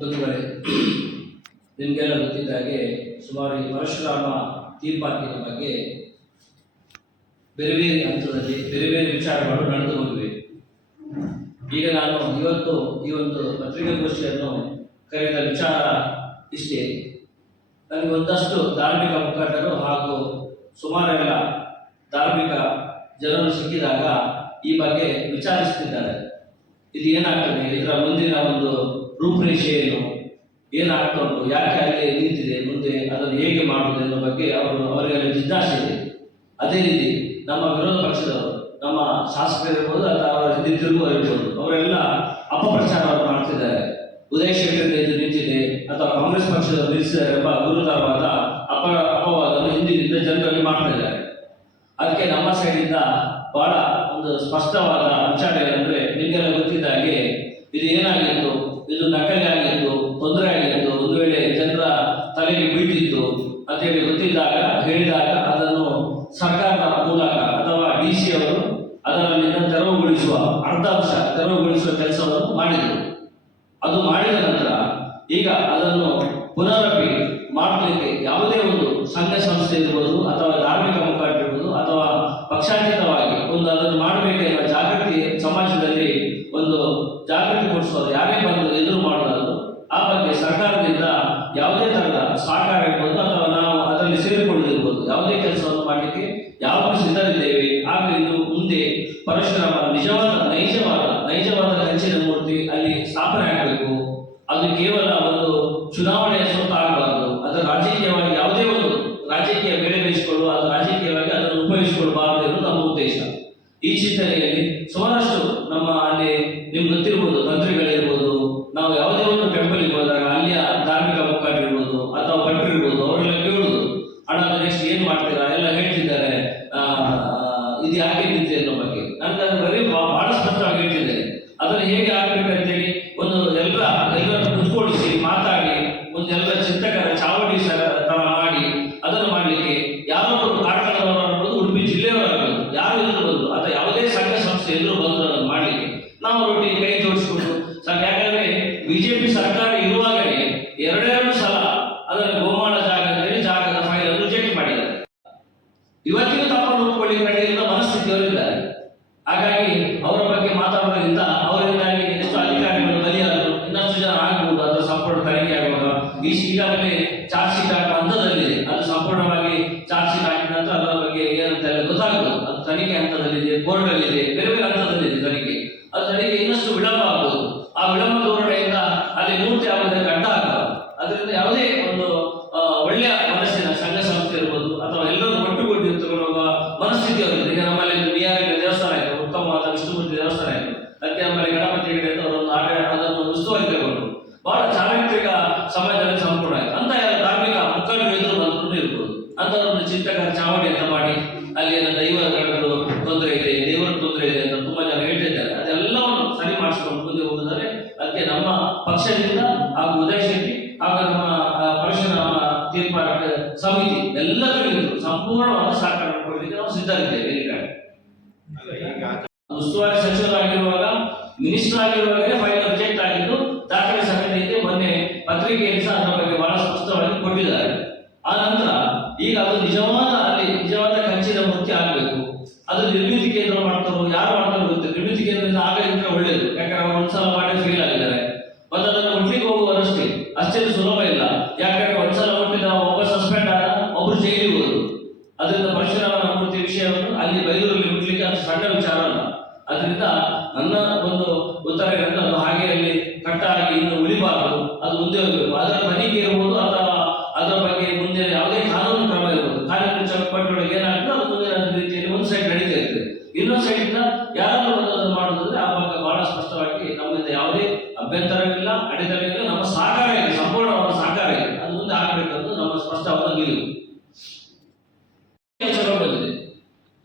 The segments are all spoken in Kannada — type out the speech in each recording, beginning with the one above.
ಬಂಧುಗಳೇ, ನಿಮಗೆಲ್ಲ ಗೊತ್ತಿದ್ದ ಹಾಗೆ ಸುಮಾರು ಈ ಪರಶುರಾಮ ತೀರ್ಪಾಕಿನ ಬಗ್ಗೆ ಬೇರೆ ಬೇರೆ ಹಂತದಲ್ಲಿ ಬೇರೆ ಬೇರೆ ವಿಚಾರಗಳು ನಡೆದು ಹೋಗಿವೆ. ಈಗ ನಾನು ಇವತ್ತು ಈ ಒಂದು ಪತ್ರಿಕಾಗೋಷ್ಠಿಯನ್ನು ಕರೆದ ವಿಚಾರ ಇಷ್ಟೇ. ನನಗೆ ಒಂದಷ್ಟು ಧಾರ್ಮಿಕ ಮುಖಂಡರು ಹಾಗೂ ಸುಮಾರೆಲ್ಲ ಧಾರ್ಮಿಕ ಜನರು ಸಿಕ್ಕಿದಾಗ ಈ ಬಗ್ಗೆ ವಿಚಾರಿಸುತ್ತಿದ್ದಾರೆ. ಇದು ಏನಾಗ್ತದೆ? ಇದರ ಮುಂದಿನ ಒಂದು ರೂಪರೇಷೆ ಏನು ಏನಾಗ್ತಾ ಉಂಟು ಯಾಕೆ ಅಲ್ಲಿ ನಿಂತಿದೆ, ಮುಂದೆ ಅದನ್ನು ಹೇಗೆ ಮಾಡುವುದು ಎನ್ನುವ ಬಗ್ಗೆ ಅವರು ಅವರಿಗೆ ಜಿಜ್ಞಾಸೆ ಇದೆ ಅದೇ ರೀತಿ ನಮ್ಮ ವಿರೋಧ ಪಕ್ಷದವರು, ನಮ್ಮ ಶಾಸಕರಿರ್ಬೋದು ಅಥವಾ ಅವರ ಹಿಂದೆ ತಿರುಗುವ ಇರ್ಬೋದು, ಅವರೆಲ್ಲ ಅಪಪ್ರಚಾರವನ್ನು ಮಾಡ್ತಿದ್ದಾರೆ. ಉದಯ ಶೇಖರ್ ಇದು ನಿಂತಿದೆ, ಅಥವಾ ಕಾಂಗ್ರೆಸ್ ಪಕ್ಷದವರು ನಿಲ್ಲಿಸಿದ್ದಾರೆ ಎಂಬ ಗುರುತರವಾದ ಅಪ, ಅಪವಾದವನ್ನು ಹಿಂದಿನಿಂದ ಜನರಲ್ಲಿ ಮಾಡ್ತಾ ಇದ್ದಾರೆ. ಅದಕ್ಕೆ ನಮ್ಮ ಸೈಡಿಂದ ಬಹಳ ಒಂದು ಸ್ಪಷ್ಟವಾದ ವಿಚಾರ ಏನಂದ್ರೆ, ನಿಮಗೆಲ್ಲ ಗೊತ್ತಿದ್ದ ಹಾಗೆ ಇದು ಏನಾಗಿತ್ತು ಇದು ನಕಲಿ ಆಗಿತ್ತು ತೊಂದರೆ ಆಗಿತ್ತು ಒಂದು ವೇಳೆ ಜನರ ತಲೆಗೆ ಬೀಳ್ತಿತ್ತು ಅಂತ ಹೇಳಿ ಗೊತ್ತಿದ್ದಾಗ, ಹೇಳಿದಾಗ ಅದನ್ನು ಸರ್ಕಾರದ ಮೂಲಕ ಅಥವಾ ಡಿ ಸಿ ಅವರು ಅದರಲ್ಲಿ ತೆರವುಗೊಳಿಸುವ ಅರ್ಧಾಂಶ ತೆರವುಗೊಳಿಸುವ ಕೆಲಸವನ್ನು ಮಾಡಿದರು. ಅದು ಪರಶುರಾಮ, ನಿಜವಾದ, ನೈಜವಾದ ನೈಜವಾದ ಕಂಚಿನ ಮೂರ್ತಿ ಅಲ್ಲಿ ಸ್ಥಾಪನೆ ಆಗಬೇಕು. ಅದು ಕೇವಲ ಒಂದು ಚುನಾವಣೆಯ ಸೊತ್ತು ಆಗಬಾರದು. ಅದು ರಾಜಕೀಯವಾಗಿ ಯಾವುದೇ ಒಂದು ರಾಜಕೀಯ ಬೇಳೆ ಬೇಯಿಸಿಕೊಳ್ಳುವ, ಅದು ರಾಜಕೀಯವಾಗಿ ಅದನ್ನು ಉಪಯೋಗಿಸಿಕೊಳ್ಳಬಾರದು ಎನ್ನುವುದು ನಮ್ಮ ಉದ್ದೇಶ. ಈ ಚಿಂತನೆಯಲ್ಲಿ ಸುಮಾರಷ್ಟು ನಮ್ಮ ಅಲ್ಲಿ ನಿಮ್ಗೆ ಗೊತ್ತಿರ್ಬೋದು ತಂತ್ರಿಗಳಿರ್ಬೋದು ನಾವು ಯಾವುದೇ ಒಂದು ಟೆಂಪಲ್ಗೆ ಹೋದಾಗ ಇವತ್ತಿಗೂ ತಪ್ಪನ್ನು ಒಪ್ಪಿಕೊಳ್ಳಿ ಕಡೆಯಿಂದ ಅವರಿದ್ದಾರೆ ಹಾಗಾಗಿ ಅವರ ಬಗ್ಗೆ ಮಾತಾಡೋದ್ರಿಂದ ಅವರಿಂದಾಗಿ ಎಷ್ಟು ಅಧಿಕಾರಿಗಳು ಬಲಿಯಾದರು, ಇನ್ನಷ್ಟು ಜನ ಆಗಬಹುದು ಅದರ ಸಂಪೂರ್ಣ ತನಿಖೆ ಆಗುವಾಗ ಈ ಈಗಾಗಲೇ ಚಾರ್ಜ್ ಶೀಟ್ ಹಾಕುವ ಹಂತದಲ್ಲಿದೆ. ಅದು ಸಂಪೂರ್ಣವಾಗಿ ಚಾರ್ಜ್ ಶೀಟ್ ಹಾಕಿದ ನಂತರ ಅದರ ಬಗ್ಗೆ ಏನಂತ ಎಲ್ಲ ಗೊತ್ತಾಗಬಹುದು ಅದು ತನಿಖೆ ಹಂತದಲ್ಲಿದೆ ಕೋರ್ಟ್ ಅಲ್ಲಿದೆ ಬೇರೆ ಬೇರೆ ಹಂತದಲ್ಲಿದೆ ತನಿಖೆ ಅದು ತನಿಖೆ ಇನ್ನಷ್ಟು ವಿಳಂಬ ಆಗಬಹುದು ಆ ವಿಳಂಬ ಧೋರಣೆಯಿಂದ ಅಲ್ಲಿ ಮೂರ್ತಿ ಆಗುವುದಕ್ಕೆ ಅಡ್ಡ ಆಗಬಾರದು ಅದರಿಂದ ಯಾವುದೇ ಒಂದು ಆ, ಒಳ್ಳೆಯ ಮನಸ್ಸಿನ ಸಂಘ ಸಂಸ್ಥೆ ಇರ್ಬೋದು ಅಥವಾ ಎಲ್ಲರೂ ಒಟ್ಟುಗೂಡಿ ತಗೊಳ್ಳುವ ಮನಸ್ಥಿತಿ ಅವರಿದೆ ಈಗ ನಮ್ಮಲ್ಲಿ ಒಂದು ಬಿಹಾರಿನ ದೇವಸ್ಥಾನ ಇದೆ ಉತ್ತಮವಾದ ವಿಷ್ಣುಮೂರ್ತಿ ದೇವಸ್ಥಾನ ಇದೆ ಅದಕ್ಕೆ ನಮ್ಮಲ್ಲಿ ಗಣಪತಿ ಹೆಗಡೆ ಅಂತ ಅವರೊಂದು ಆಟ ಅದನ್ನು ಒಂದು ಉಸ್ತುವಾರಿ ತಗೊಂಡು ಬಹಳ ಚಾರಿತ್ರಿಕ ಸಮಾಜದಲ್ಲಿ ಸಂಪೂರ್ಣ ಅಂತ ಎಲ್ಲ ಧಾರ್ಮಿಕ ಮುಖಂಡರು ಎದುರು ಬಂದ್ರು ಇರ್ಬೋದು. ಒಂದು ಚಿಂತಕ ಚಾವಡಿ ಅಂತ ಮಾಡಿ ಅಲ್ಲಿ ಏನೋ ದೈವಗಳು ತೊಂದರೆ ಇದೆ, ದೇವರ ತೊಂದರೆ ಇದೆ ಅಂತ ತುಂಬಾ ಜನ ಹೇಳ್ತಾ ಇದ್ದಾರೆ. ಅದೆಲ್ಲವನ್ನು ಸರಿ ಮಾಡಿಸ್ಕೊಂಡು ಮುಂದೆ ಹೋಗಿದ್ದಾರೆ ಅದಕ್ಕೆ ನಮ್ಮ ಪಕ್ಷದಿಂದ ಹಾಗೂ ಉದಯ ಶೆಟ್ಟಿ ಹಾಗೂ ನಮ್ಮ ಪರಶುರಾಮ ತೀರ್ಪಾಟ ಸಮಿತಿ ಎಲ್ಲದರಲ್ಲೂ ಸಂಪೂರ್ಣವಾದ ಸಹಕಾರ ಕೊಡಲಿಕ್ಕೆ ನಾವು ಸಿದ್ಧರಿದ್ದೇವೆ ಈ ಉಸ್ತುವಾರಿ ಸಚಿವರಾಗಿರುವಾಗ, ಮಿನಿಸ್ಟರ್ ಆಗಿರುವಾಗಲೇ ಫೈಲ್ ಪತ್ರಿಕೆಯಲ್ಲಿ ಸಹ ಅದರ ಬಗ್ಗೆ ಬಹಳ ಸ್ಪಷ್ಟವಾಗಿ ಕೊಟ್ಟಿದ್ದಾರೆ. ಆ ನಂತರ ಅದು ಮುಂದೆ ಹೋಗಬೇಕು. ಅದರ ತನಿಖೆ ಇರ್ಬೋದು ಅಥವಾ ಅದರ ಬಗ್ಗೆ ಮುಂದೆ ಯಾವುದೇ ಕಾನೂನು ಕ್ರಮ ಇರ್ಬೋದು. ಕಾನೂನು ಚೌಕಟ್ಟೊಳಗೆ ಏನಾಗ್ತದೆ? ಅದು ಮುಂದಿನ ರೀತಿಯಲ್ಲಿ ಒಂದು ಸೈಡ್ ನಡೀತಾ ಇರ್ತದೆ. ಇನ್ನೊಂದು ಸೈಡ್ ಯಾರಾದರೂ ಯಾರಾದ್ರೂ ಬಂದು ಅದನ್ನು ಮಾಡೋದಾದ್ರೆ ಆ ಭಾಗ ಬಹಳ ಸ್ಪಷ್ಟವಾಗಿ ನಮ್ಮಿಂದ ಯಾವುದೇ ಅಭ್ಯಂತರವಿಲ್ಲ, ಅಡೆತಡೆಯಿಲ್ಲ, ನಮ್ಮ ಸಹಕಾರ ಇದೆ, ಸಂಪೂರ್ಣವಾದ ಸಹಕಾರ ಇದೆ. ಅದು ಮುಂದೆ ಆಗಬೇಕಂತ ನಮ್ಮ ಸ್ಪಷ್ಟವಾದ ನಿಲುವು ಬಂದಿದೆ.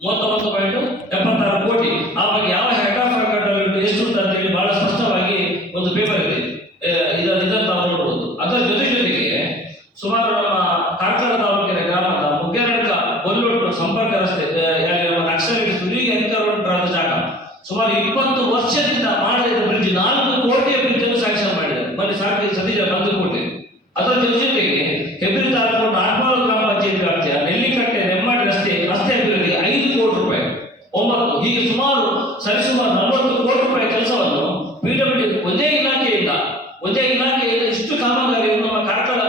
ಮೂವತ್ತೊಂಬತ್ತು ಪಾಯಿಂಟ್ ಎಪ್ಪತ್ತಾರು ಕೋಟಿ. ಆ ಬಗ್ಗೆ ಯಾವ ಹೆಡ್ ಎಷ್ಟು ಅಂತ ಹೇಳಿ ಬಹಳ ಸ್ಪಷ್ಟವಾಗಿ ಒಂದು ಪೇಪರ್ ಸುಮಾರು ಇಪ್ಪತ್ತು ವರ್ಷದಿಂದ ಮಾಡಿದ ಬ್ರಿಡ್ಜ್ ನಾಲ್ಕು ಕೋಟೆಯ ಬ್ರಿಡ್ಜ್ ಅನ್ನು ಸ್ಯಾಂಕ್ಷನ್ ಮಾಡಿದ್ದಾರೆ ಬನ್ನಿ, ಸಾಕು ಸದೀಜ ಬಂದು ಕೋಟೆ ಅದರ ಜೊತೆಗೆ ಹೆಬ್ರಿ ತಾಲೂಕು ನಾಲ್ಕು ಗ್ರಾಮ ಪಂಚಾಯತ್ ವ್ಯಾಪ್ತಿಯ ನೆಲ್ಲಿಕಟ್ಟೆ ನೆಮ್ಮಾಡಿ ರಸ್ತೆ ರಸ್ತೆ ಅಭಿವೃದ್ಧಿ ಐದು ಕೋಟಿ ರೂಪಾಯಿ. ಒಂಬತ್ತು, ಹೀಗೆ ಸುಮಾರು ಸರಿಸುಮಾರು ನಲವತ್ತು ಕೋಟಿ ರೂಪಾಯಿ ಕೆಲಸವನ್ನು ಪಿಡಬ್ಲ್ಯೂ ಒಂದೇ ಇಲಾಖೆಯಿಂದ ಒಂದೇ ಇಲಾಖೆಯಿಂದ ಇಷ್ಟು ಕಾಮಗಾರಿಯನ್ನು ನಮ್ಮ ಕಾರ್ಕಳ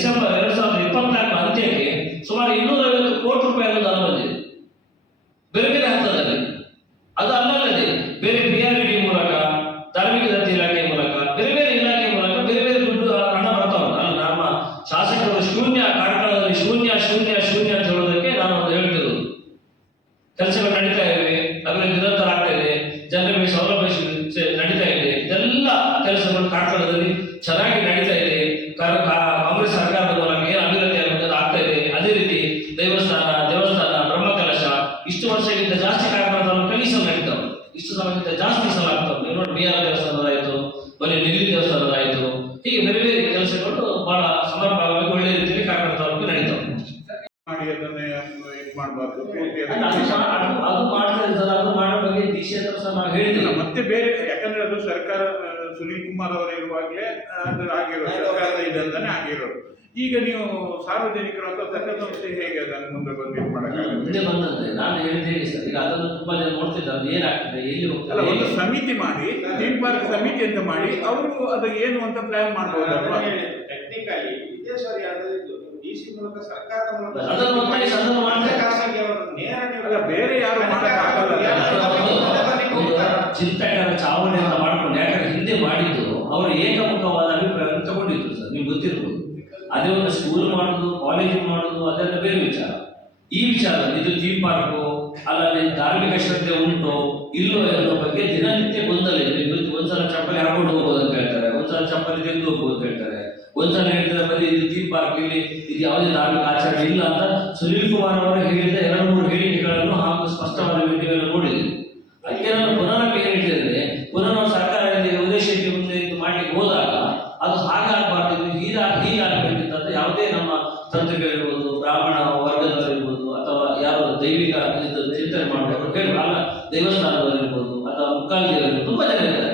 ಡಿಸೆಂಬರ್ ಎರಡ್ ಸಾವಿರದ ಇಪ್ಪತ್ನಾಲ್ಕು ಅಂತ್ಯಕ್ಕೆ ಸುಮಾರು ಇನ್ನೂರ ಐವತ್ತು ಕೋಟಿ ರೂಪಾಯಿ ಅನುದಾನ ಬಂದಿದೆ ಸುನೀಲ್ ಕುಮಾರ್ ಅವರು ಇರುವಾಗಲೇ ಅದು ಆಗಿರೋದು ಸರ್ಕಾರದ ಇದಂತಾನೆ ಆಗಿರೋದು ಈಗ ನೀವು ಸಾರ್ವಜನಿಕರು ಅಥವಾ ಸಂಘ ಸಂಸ್ಥೆ ಹೇಗೆ ಅದನ್ನು ಮುಂದೆ ಬಂದು ಇದು ಮುಂದೆ ಬಂದಂತೆ ನಾನು ಹೇಳಿದ ಹೇಳಿ ಸರ್ ಈಗ ಅದನ್ನು ತುಂಬಾ ಜನ ನೋಡ್ತಿದ್ದಾರೆ ಅದು ಏನಾಗ್ತದೆ ಎಲ್ಲಿ ಹೋಗ್ತಾರೆ ಒಂದು ಸಮಿತಿ ಮಾಡಿ ಥೀಮ್ ಪಾರ್ಕ್ ಸಮಿತಿ ಅಂತ ಮಾಡಿ ಅವರು ಅದು ಏನು ಅಂತ ಪ್ಲಾನ್ ಮಾಡ್ಬೋದಲ್ವಾ? ಟೆಕ್ನಿಕಲಿ ಇದೇ ಸರಿ ಆದ್ರೆ ಇದು ಡಿಸಿ ಮೂಲಕ ಸರ್ಕಾರದ ಮೂಲಕ ಅದನ್ನು ಮಾಡ್ತಾರೆ. ಖಾಸಗಿ ಅವರು ನೇರ ಬೇರೆ ಯಾರು ಮಾಡಕ್ಕಾಗಲ್ಲ? ಆಗಲ್ಲ ಚಿಂತಕರ ಚಾವಣಿ ಅಂತ ಅವರು ಏಕಮುಖವಾದ ಅಭಿಪ್ರಾಯ ತಗೊಂಡಿದ್ರು ಸರ್, ನೀವು ಗೊತ್ತಿರ್ಬೋದು. ಅದೇ ಒಂದು ಸ್ಕೂಲ್ ಮಾಡೋದು ಕಾಲೇಜ್ ಮಾಡೋದು, ಅದೆಲ್ಲ ಬೇರೆ ವಿಚಾರ. ಈ ವಿಚಾರ ಇದು ಥೀಮ್ ಪಾರ್ಕು ಅಲ್ಲಲ್ಲಿ ಧಾರ್ಮಿಕ ಶ್ರದ್ಧೆ ಉಂಟು, ಇಲ್ಲೋ ಅನ್ನೋ ಬಗ್ಗೆ ದಿನನಿತ್ಯ ಗೊಂದಲ ಇದೆ. ಒಂದ್ಸಲ ಚಪ್ಪಲಿ ಹಾಕೊಂಡು ಹೋಗ್ಬೋದು ಅಂತ ಹೇಳ್ತಾರೆ, ಒಂದ್ಸಲ ಚಪ್ಪಲಿ ತೆಗೆದು ಹೋಗ್ಬೋದು ಅಂತ ಹೇಳ್ತಾರೆ. ಒಂದ್ಸಲ ಹೇಳಿದ್ರೆ ಬರೀ ಇದು ಥೀಮ್ ಪಾರ್ಕ್ ಇಲ್ಲಿ, ಇದು ಯಾವುದೇ ಧಾರ್ಮಿಕ ಆಚರಣೆ ಇಲ್ಲ ಅಂತ ಸುನೀಲ್ ಕುಮಾರ್ ಅವರು ಹೇಳಿದ ಎರಡು ಮೂರು ಹೇಳಿಕೆಗಳನ್ನು ಹಾಗೂ ಸ್ಪಷ್ಟವಾದ ವಿಡಿಯೋಗಳನ್ನು ನೋಡಿದ್ವಿ ಅದಕ್ಕೆ ನಾನು ಪುನಃ ಏನು ಹೇಳಿದ್ರೆ ಪುನಃ ನಾವು ಸರ್ಕಾರದಿಂದ ಉದ್ದೇಶಕ್ಕೆ ಮುಂದೆ ಇದು ಮಾಡ್ಲಿಕ್ಕೆ ಹೋದಾಗ ಅದು ಹಾಗಾಗಬಾರ್ದು ಅಂತ ಯಾವುದೇ ನಮ್ಮ ತಂತ್ರಿಗಳಿರ್ಬೋದು, ಬ್ರಾಹ್ಮಣ ವರ್ಗದವರಿರ್ಬೋದು, ಅಥವಾ ಯಾರು ದೈವಿಕ ಚಿಂತನೆ ಮಾಡಬೇಕು ಅಲ್ಲ ದೇವಸ್ಥಾನದವರಿರ್ಬೋದು ಅಥವಾ ಮುಕ್ಕಾಲಿಯವರಿರ್ಬೋದು ತುಂಬಾ ಜನ ಇದ್ದಾರೆ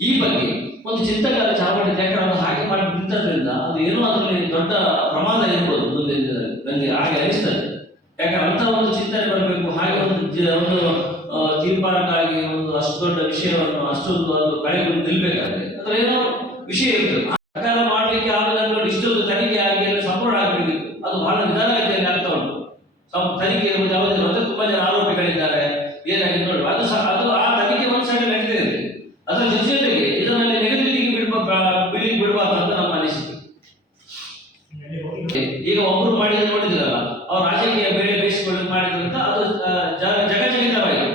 ಈ ಬಗ್ಗೆ ಒಂದು ಚಿಂತಕರ ಚಾವಣಿ ಅದು ಹಾಗೆ ಮಾಡಿ ನಿಂತದ್ರಿಂದ ಅದು ಏನು ಅದರಲ್ಲಿ ದೊಡ್ಡ ಪ್ರಮಾದ ಇರ್ಬೋದು ಮುಂದೆ ನನಗೆ ಹಾಗೆ ಅನಿಸ್ತದೆ. ಯಾಕಂದ್ರೆ ಅಂತ ಒಂದು ಚಿಂತನೆ ಬರಬೇಕು, ಹಾಗೆ ಒಂದು ಒಂದು ತೀರ್ಮಾನಕ್ಕಾಗಿ ಒಂದು ಅಷ್ಟು ದೊಡ್ಡ ವಿಷಯವನ್ನು ಅಷ್ಟೊಂದು ಒಂದು ಕಳೆದು ನಿಲ್ಬೇಕಾದ್ರೆ ಅದ್ರ ಏನೋ ವಿಷಯ ಇರ್ತದೆ ಸರ್ಕಾರ ಮಾಡ್ಲಿಕ್ಕೆ ಆಗಲ್ಲ ನೋಡಿ ಇಷ್ಟೊಂದು ತನಿಖೆ ಆಗಿ ಎಲ್ಲ ಸಂಪೂರ್ಣ ಆಗಬೇಕಿತ್ತು ಅದು ಬಹಳ ನಿಧಾನಗತಿಯಲ್ಲಿ ಆಗ್ತಾ ಉಂಟು ಸಂ- ತನಿಖೆ ಇರುವುದು ಯಾವುದಿಲ್ಲ ಮತ್ತೆ ತುಂಬಾ ಜನ ಆರೋಪಿಗಳಿದ್ದಾರೆ. ಏನಾಗಿದೆ ನೋಡುವ ಅದು ಅದು ಆ ತನಿಖೆ ಒಂದು ಸೈಡ್ ನಡೀತಾ ಇದೆ. ಅದರ ಜೊತೆ ಜೊತೆಗೆ ಇದರಲ್ಲಿ ನೆಗೆದಿಲ್ಲಿಗೆ ಬಿಡುವ ಬಿಳಿಗೆ ಬಿಡಬಾರ್ದು ಅಂತ ನಮ್ಮ ಅನಿಸಿಕೆ ಈಗ ಒಬ್ರು ಮಾಡಿದ್ರೆ ನೋಡಿದ್ರಲ್ಲ ಅವ್ರು ರಾಜಕೀಯ ಬೇಳೆ ಬೇಯಿಸಿಕೊಂಡು ಮಾಡಿದ್ರಿಂದ ಅದು ಆ, ಜಗ- ಜಗಜಗಿತವಾಗಿದೆ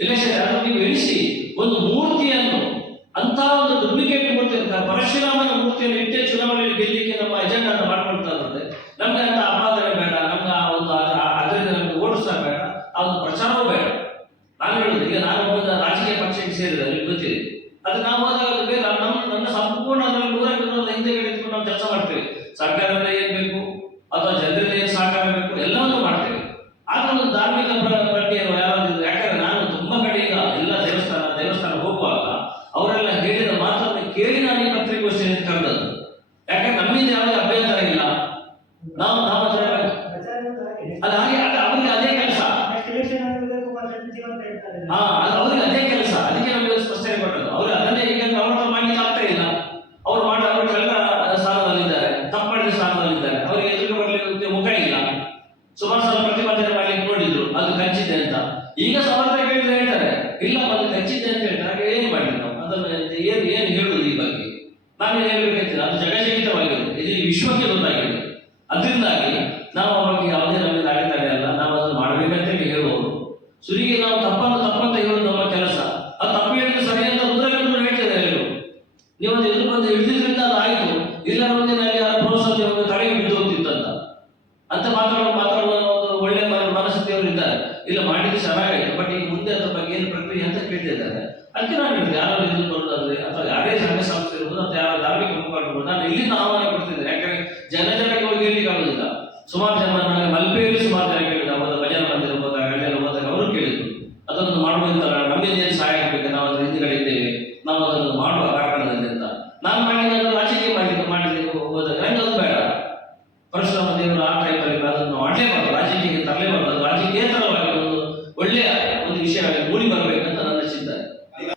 ಇಲೆಕ್ಷನ್ ಅದು ನೀವು ಎಣಿಸಿ ಒಂದು ಮೂರ್ತಿಯನ್ನು ಅಂತ ಒಂದು ಡೂಪ್ಲಿಕೇಟ್ ಮೂರ್ತಿ ಅಂತ ಪರಶುರಾಮನ ಮೂರ್ತಿಯನ್ನು ಇಟ್ಟೆ ಚುನಾವಣೆಯಲ್ಲಿ ಗೆಲ್ಲಿಕ್ಕೆ ನಮ್ಮ ಎಜೆಂಡಾ ಅಂತ ಮಾಡ್ಕೊಳ್ತಾ ಇರುತ್ತೆ ನಮ್ಗೆ ಅಂತ ಅಪಾದನೆ ಬೇಡ ನಮ್ಗೆ ಆ ಒಂದು ಅದ- ಆ- ಅದರಿಂದ ನಮ್ಗೆ ಓಡಿಸ್ತಾ ಬೇಡ ಆ ಒಂದು ಪ್ರಚಾರವೂ ಬೇಡ ನಾನು ಹೇಳುದು ಈಗ ನಾನು ಒಬ್ಬ ರಾಜಕೀಯ ಪಕ್ಷಕ್ಕೆ ಸೇರಿದ ನಿಮ್ಗೆ ಗೊತ್ತಿದೆ ಅದು ನಾವು ಹೋದಾಗ ಅದು ಬೇರೆ ನಮ್ಮ ನನ್ನ ಸಂಪೂರ್ಣ ಅದರಲ್ಲಿ ನೂರಕ್ಕೆ ನೂರ ಹಿಂದೆಗಡೆ ಇಟ್ಕೊಂಡು ನಾವು ಕೆಲಸ ಮಾಡ್ತೇವೆ ಸರ್ಕಾರದಿಂದ ಏನ್ ಬೇಕು ಅಥವಾ ಜನರಿಗೆ ಸಾಕಾಗಬೇಕು ಎಲ್ಲವನ್ನು ಬೇಕು ಎಲ್ಲವನ್ನೂ ಮಾಡ್ತೇವೆ. ಆದ್ರೆ ಒಂದು ಧಾರ್ಮಿಕ ಪ್ರಜ್ಞೆಯನ್ನು ಯಾರಾದ್ರೂ ಯಾಕಂದ್ರೆ ನಾನು ತುಂಬಾ ಕಡೆ ಈಗ ಎಲ್ಲ ದೇವಸ್ಥಾನ ದೇವಸ್ಥಾನ ಹೋಗುವಾಗ ಅವರೆಲ್ಲ ಹೇಳಿದ ಮಾತನ್ನು ಕೇಳಿ ನಾನು ಈ ಪತ್ರಿಕೋಷ್ಠಿಯನ್ನು ಕರೆದದ್ದು. ಯಾಕಂದ್ರೆ ನಮ್ಮಿಂದ ಯಾವುದೇ ಅಭ್ಯಂತರ ಇಲ್ಲ. ನಾವು ನಾವು ಅದು ಹಾಗೆ ಅದು ಅವರಿಗೆ ಅದೇ ಕೆಲಸ. ಹಾ ಅದು ಅವ್ರಿಗೆ ಅದೇ ಕೆಲಸ ಅದಕ್ಕೆ ನಮಗೆ ಸ್ಪಷ್ಟನೆ ಕೊಟ್ಟದ್ದು ಅವ್ರು ಅದನ್ನೇ ಈಗ ಅವ್ರ ಮಾಡ್ಲಿಕ್ಕೆ ಆಗ್ತಾ ಇಲ್ಲ ಅವ್ರು ಮಾಡಿ ಅವರು ಕಳ್ಳ ಸ್ಥಾನದಲ್ಲಿದ್ದಾರೆ ತಪ್ಪು ಮಾಡಿದ ಸ್ಥಾನದಲ್ಲಿದ್ದಾರೆ ಅವರಿಗೆ ಎದುರು ಬರ್ಲಿಕ್ಕೆ ಮುಖ ಇಲ್ಲ ಸುಮಾರು ಸಲ ಪ್ರತಿಭಟನೆ ಮಾಡ್ಲಿಕ್ಕೆ ನೋಡಿದ್ರು ಅದು ಕಚ್ಚಿದೆ ಅಂತ ಈಗ ಸಮರ್ಥ ಕೇಳಿದ್ರೆ ಹೇಳ್ತಾರೆ ಇಲ್ಲ ಅದು ಕಚ್ಚಿದೆ ಅಂತ ಹೇಳ್ತಾರೆ ಹಾಗೆ ಏನ್ ಮಾಡಿ ನಾವು ಅದನ್ನು ಏನ್ ಹೇಳುವುದು ಈ ಬಗ್ಗೆ? ನಾನು ಹೇಳ್ಬೇಕಂತಿಲ್ಲ ಅದು ಜಗಜಗಿತವಾಗಿದೆ ಇದು ವಿಶ್ವಕ್ಕೆ ಗೊತ್ತಾಗಿದೆ. ಅದರಿಂದಾಗಿ ನಾವು ಅವರಿಗೆ ಬಗ್ಗೆ ಯಾವುದೇ ನಮಗೆ ಅಡೆತಡೆ ಅಲ್ಲ, ನಾವು ಅದನ್ನು ಮಾಡಬೇಕಂತ ಹೇಳುವವರು. ಸುರಿಗೆ ನಾವು ತಪ್ಪನ್ನು ತಪ್ಪಂತ ಹೇಳೋದು ನಮ್ಮ ಕೆಲಸ. ಅದು ತಪ್ಪು ಹೇಳಿದ್ರೆ ಸರಿ ಅಂತ ಉದ್ರಗಳನ್ನು ಎಲ್ಲರೂ. ನೀವು ಒಂದು ಎದುರು ಬಂದು ಹಿಡಿದ್ರಿಂದ ಅದು ಆಯಿತು. ಇಲ್ಲ ಮುಂದಿನ ಅಲ್ಲಿ ಆ ಪ್ರೋತ್ಸಾಹ ಒಂದು ತಲೆಗೆ ಬಿದ್ದು ಹೋಗ್ತಿತ್ತಂತ. ಅಂತ ಮಾತಾಡೋ ಮಾತಾಡುವ ಒಂದು ಒಳ್ಳೆ ಮನಸ್ಸು ಮನಸ್ಥಿತಿಯವರು ಇದ್ದಾರೆ. ಇಲ್ಲ, ಮಾಡಿದ್ದು ಚೆನ್ನಾಗಾಯ್ತು ಬಟ್ ಈಗ ಮುಂದೆ ಅದ್ರ ಬಗ್ಗೆ ಏನು ಪ್ರಕ್ರಿಯೆ ಅಂತ ಕೇಳ್ತಿದ್ದಾರೆ. ಅದಕ್ಕೆ ನಾನು ಹೇಳಿದೆ ಯಾರು ಇದು ಬರೋದಾದ್ರೆ ಅಥವಾ ಯಾರೇ ಸಂಘ ಸಂಸ್ಥೆ ಇರ್ಬೋದು ಅಥವಾ ಯಾರು ಧಾರ್ಮಿಕ ಮುಖಂಡರು, ನಾನು ಇಲ್ಲಿಂದ ಆಹ್ವಾನ ಕೊಡ್ತಿದ್ದೇನೆ